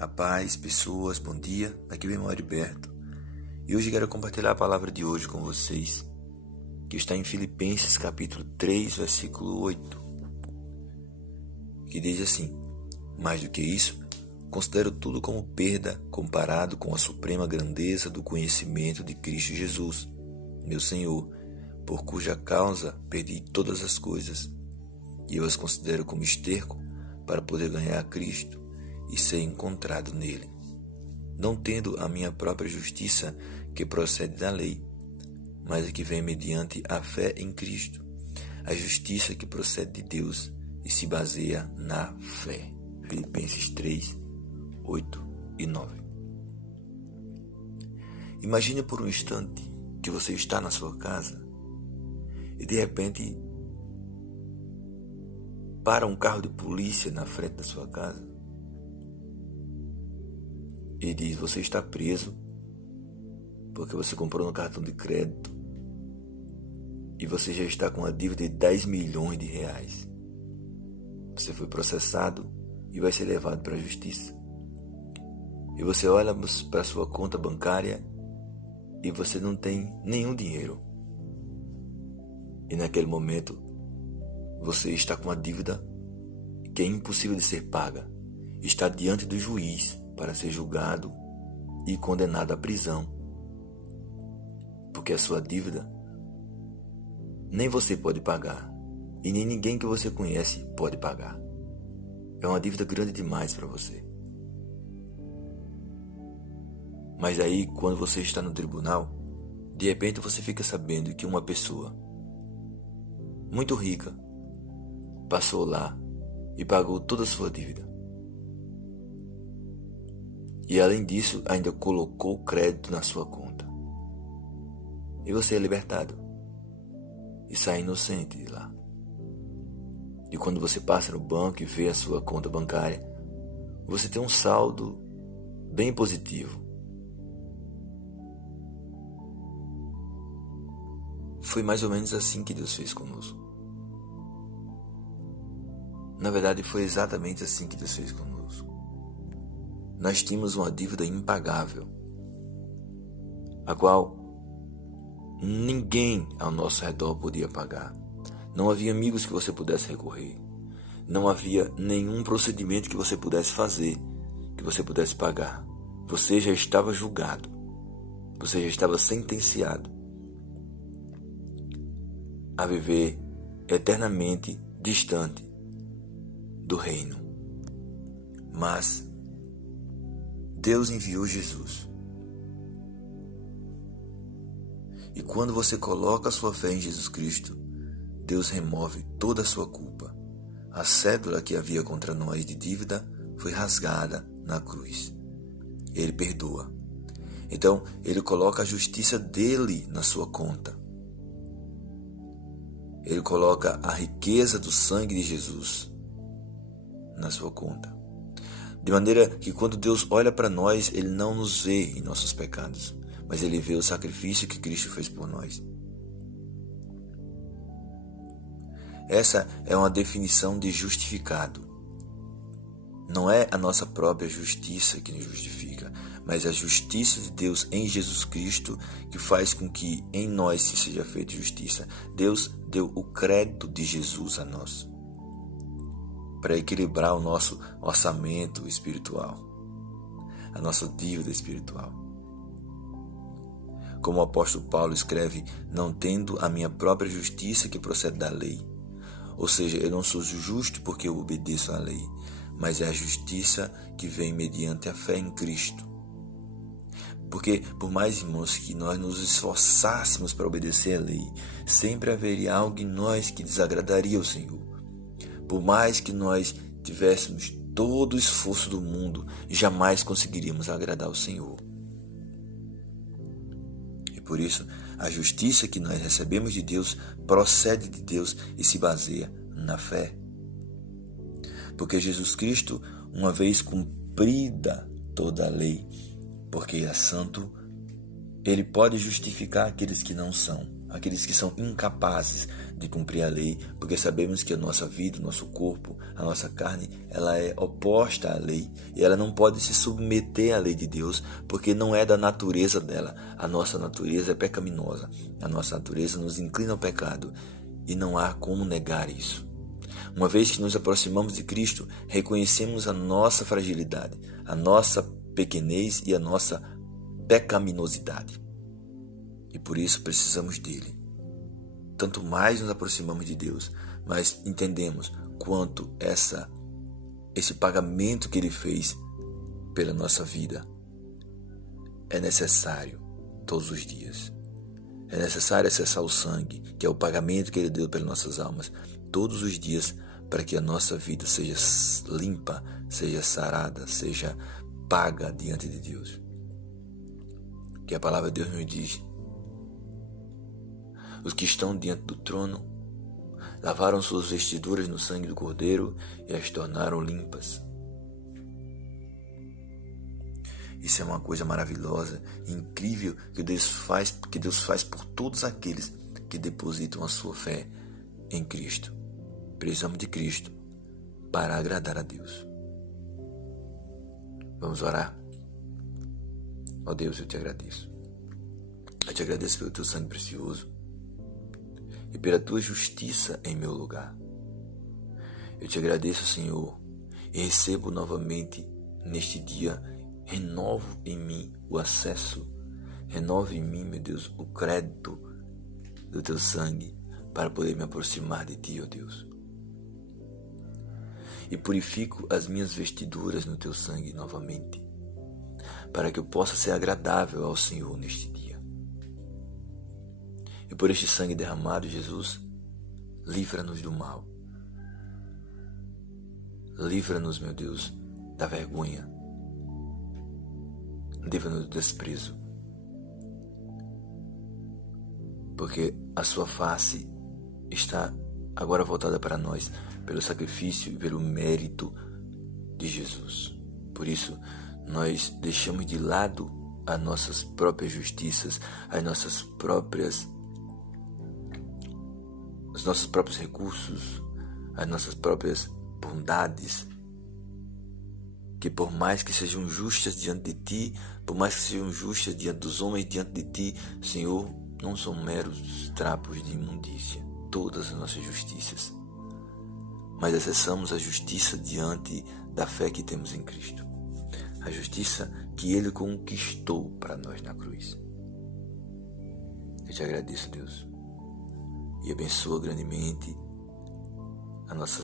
A paz, pessoas, bom dia. Aqui vem o Heriberto. E hoje quero compartilhar a palavra de hoje com vocês, que está em Filipenses capítulo 3, versículo 8, que diz assim: mais do que isso, considero tudo como perda comparado com a suprema grandeza do conhecimento de Cristo Jesus, meu Senhor, por cuja causa perdi todas as coisas, e eu as considero como esterco para poder ganhar a Cristo e ser encontrado nele, não tendo a minha própria justiça que procede da lei, mas a que vem mediante a fé em Cristo, a justiça que procede de Deus e se baseia na fé. Filipenses 3, 8 e 9. Imagine por um instante que você está na sua casa e de repente para um carro de polícia na frente da sua casa e diz: você está preso porque você comprou no cartão de crédito e você já está com uma dívida de 10 milhões de reais. Você foi processado e vai ser levado para a justiça. E você olha para a sua conta bancária e você não tem nenhum dinheiro. E naquele momento você está com uma dívida que é impossível de ser paga. Está diante do juiz para ser julgado e condenado à prisão. Porque a sua dívida nem você pode pagar e nem ninguém que você conhece pode pagar. É uma dívida grande demais para você. Mas aí, quando você está no tribunal, de repente você fica sabendo que uma pessoa muito rica passou lá e pagou toda a sua dívida. E além disso, ainda colocou crédito na sua conta. E você é libertado e sai inocente de lá. E quando você passa no banco e vê a sua conta bancária, você tem um saldo bem positivo. Foi mais ou menos assim que Deus fez conosco. Na verdade, foi exatamente assim que Deus fez conosco. Nós tínhamos uma dívida impagável, a qual ninguém ao nosso redor podia pagar. Não havia amigos que você pudesse recorrer. Não havia nenhum procedimento que você pudesse fazer, que você pudesse pagar. Você já estava julgado. Você já estava sentenciado a viver eternamente distante do reino. Mas Deus enviou Jesus. E quando você coloca a sua fé em Jesus Cristo, Deus remove toda a sua culpa. A cédula que havia contra nós de dívida foi rasgada na cruz. Ele perdoa. Então, Ele coloca a justiça dele na sua conta. Ele coloca a riqueza do sangue de Jesus na sua conta. De maneira que quando Deus olha para nós, Ele não nos vê em nossos pecados, mas Ele vê o sacrifício que Cristo fez por nós. Essa é uma definição de justificado. Não é a nossa própria justiça que nos justifica, mas a justiça de Deus em Jesus Cristo que faz com que em nós se seja feita justiça. Deus deu o crédito de Jesus a nós, para equilibrar o nosso orçamento espiritual, a nossa dívida espiritual. Como o apóstolo Paulo escreve: não tendo a minha própria justiça que procede da lei. Ou seja, eu não sou justo porque eu obedeço à lei, mas é a justiça que vem mediante a fé em Cristo. Porque, por mais, irmãos, que nós nos esforçássemos para obedecer à lei, sempre haveria algo em nós que desagradaria ao Senhor. Por mais que nós tivéssemos todo o esforço do mundo, jamais conseguiríamos agradar ao Senhor. E por isso, a justiça que nós recebemos de Deus procede de Deus e se baseia na fé. Porque Jesus Cristo, uma vez cumprida toda a lei, porque é santo, Ele pode justificar aqueles que não são, aqueles que são incapazes de cumprir a lei, porque sabemos que a nossa vida, o nosso corpo, a nossa carne, ela é oposta à lei e ela não pode se submeter à lei de Deus, porque não é da natureza dela. A nossa natureza é pecaminosa, a nossa natureza nos inclina ao pecado e não há como negar isso. Uma vez que nos aproximamos de Cristo, reconhecemos a nossa fragilidade, a nossa pequenez e a nossa pecaminosidade. E por isso precisamos dele. Tanto mais nos aproximamos de Deus, mas entendemos quanto esse pagamento que ele fez pela nossa vida é necessário todos os dias. É necessário acessar o sangue, que é o pagamento que ele deu pelas nossas almas, todos os dias, para que a nossa vida seja limpa, seja sarada, seja paga diante de Deus. Que a palavra de Deus nos diz: os que estão diante do trono lavaram suas vestiduras no sangue do Cordeiro e as tornaram limpas. Isso é uma coisa maravilhosa, incrível, que Deus faz por todos aqueles que depositam a sua fé em Cristo. Precisamos de Cristo para agradar a Deus. Vamos orar? Ó Deus, eu te agradeço. Eu te agradeço pelo teu sangue precioso e pela tua justiça em meu lugar. Eu te agradeço, Senhor, e recebo novamente neste dia. Renovo em mim o acesso, renove em mim, meu Deus, o crédito do teu sangue para poder me aproximar de ti, ó Deus. E purifico as minhas vestiduras no teu sangue novamente, para que eu possa ser agradável ao Senhor neste dia. E por este sangue derramado, Jesus, livra-nos do mal. Livra-nos, meu Deus, da vergonha. Livra-nos do desprezo, porque a sua face está agora voltada para nós pelo sacrifício e pelo mérito de Jesus. Por isso, nós deixamos de lado as nossas próprias justiças, os nossos próprios recursos, as nossas próprias bondades, que por mais que sejam justas diante de ti, por mais que sejam justas diante dos homens, diante de ti, Senhor, não são meros trapos de imundícia, todas as nossas justiças, mas acessamos a justiça diante da fé que temos em Cristo, a justiça que Ele conquistou para nós na cruz. Eu te agradeço, Deus, e abençoa grandemente a nossa